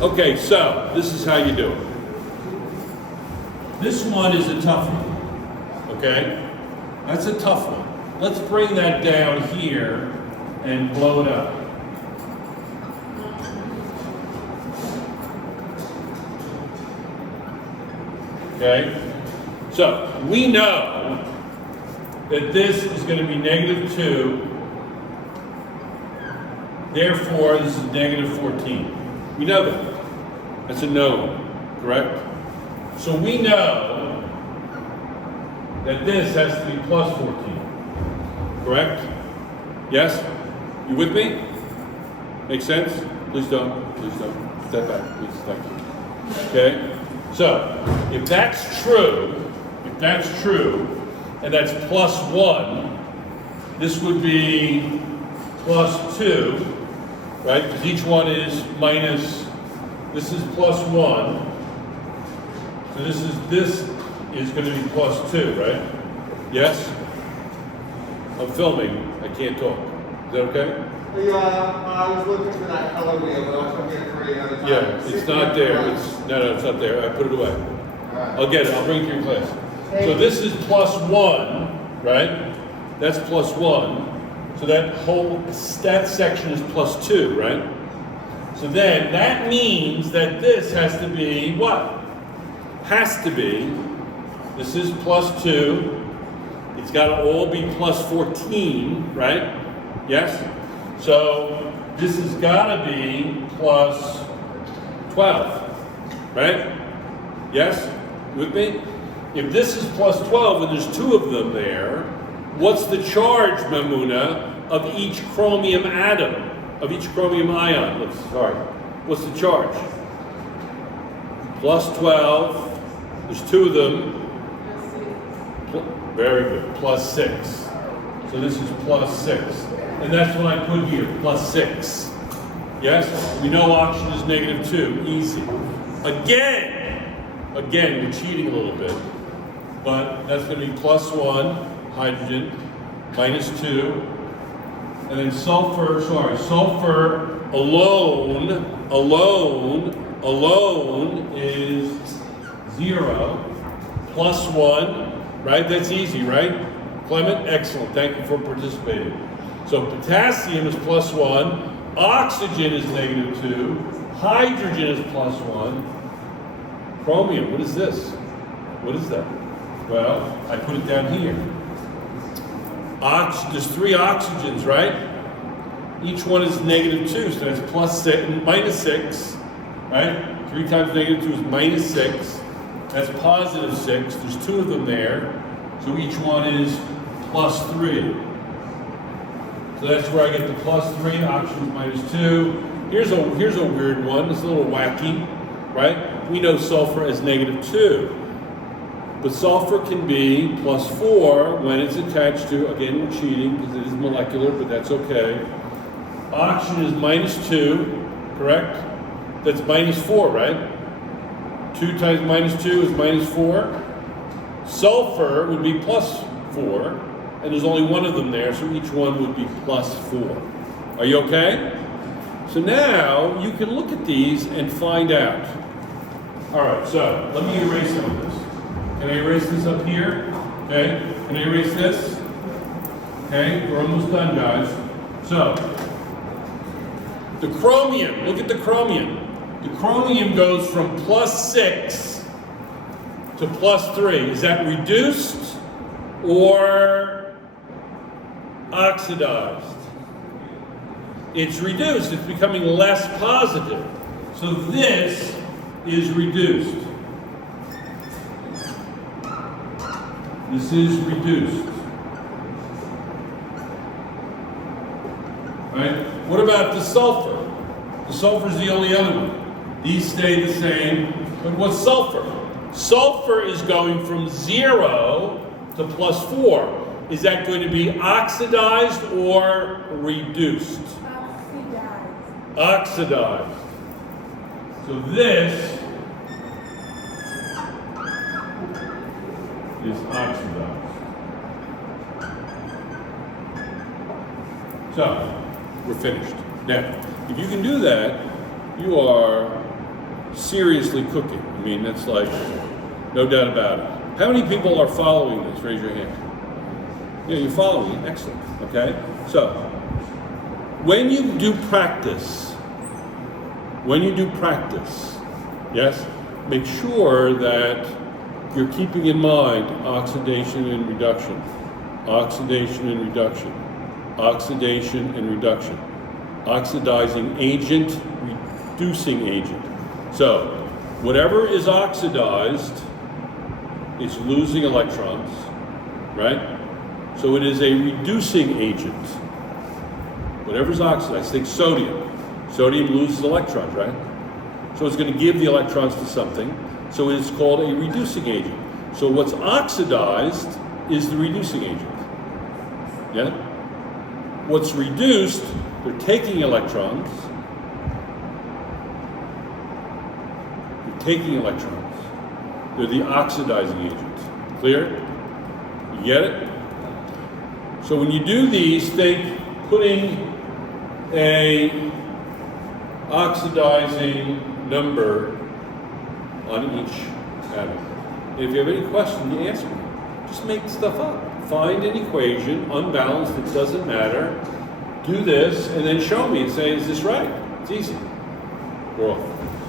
Okay, so this is how you do it. This one is a tough one, okay? That's a tough one. Let's bring that down here and blow it up. Okay? So, we know that this is going to be -2, therefore this is -14. We know that. That's a known, correct? So we know that this has to be +14, correct? Yes? You with me? Make sense? Please don't. Step back, please. Thank you. Okay? So, if that's true, and that's +1, this would be +2, right? Because each one is minus, this is +1. So this is going to be +2, right? Yes? I'm filming, I can't talk. Is that okay? I was looking for that color wheel, but I was looking for it another time. Yeah, it's not there. No, it's not there. I put it away. Right. I'll get it. I'll bring it to your class. So this is +1, right? That's +1. So that section is +2, right? So then that means that this has to be what? Has to be, this is +2. It's got to all be +14, right? Yes? So this has got to be +12, right? Yes? With me? If this is +12 and there's 2 of them there, what's the charge, Mamuna, of each chromium atom, of each chromium ion? What's the charge? +12, there's 2 of them. Very good, +6. So this is +6. And that's what I put here, +6. Yes? We know oxygen is -2, easy. Again, we're cheating a little bit, but that's going to be +1, hydrogen, -2, and then sulfur alone is 0, +1, right? That's easy, right? Clement, excellent, thank you for participating. So potassium is +1, oxygen is -2, hydrogen is +1, chromium, what is this? What is that? Well, I put it down here. There's 3 oxygens, right? Each one is -2, so that's -6, right? 3 times -2 is -6. That's +6. There's 2 of them there, so each one is +3. So that's where I get the +3, oxygen -2. Here's a weird one. It's a little wacky, right? We know sulfur as -2. But sulfur can be +4 when it's attached to, again, we're cheating because it is molecular, but that's okay. Oxygen is -2, correct? That's -4, right? 2 times -2 is -4. Sulfur would be +4, and there's only 1 of them there, so each one would be +4. Are you okay? So now you can look at these and find out. All right, so let me erase some of this. Can I erase this up here? Okay, can I erase this? Okay, we're almost done, guys. So, the chromium, look at the chromium. The chromium goes from +6 to +3. Is that reduced or oxidized? It's reduced, it's becoming less positive. So this is reduced. This is reduced. Right? What about the sulfur? The sulfur is the only other one. These stay the same, but what's sulfur? Sulfur is going from 0 to +4. Is that going to be oxidized or reduced? Oxidized. So this is oxidized. So, we're finished. Now, if you can do that, you are seriously cooking. I mean, that's like, no doubt about it. How many people are following this? Raise your hand. Yeah, you're following it. Excellent. Okay? So, when you do practice, yes, make sure that you're keeping in mind oxidation and reduction, oxidation and reduction, oxidation and reduction, oxidizing agent, reducing agent. So, whatever is oxidized is losing electrons, right? So it is a reducing agent. Whatever's oxidized, think sodium. Sodium loses electrons, right? So it's going to give the electrons to something. So it is called a reducing agent. So what's oxidized is the reducing agent. Yeah? What's reduced, they're taking electrons. They're taking electrons. They're the oxidizing agents. Clear? You get it? So when you do these, think putting a oxidizing number on each atom. And if you have any question, you answer me. Just make stuff up. Find an equation, unbalanced, it doesn't matter. Do this, and then show me and say, is this right? It's easy. We're off.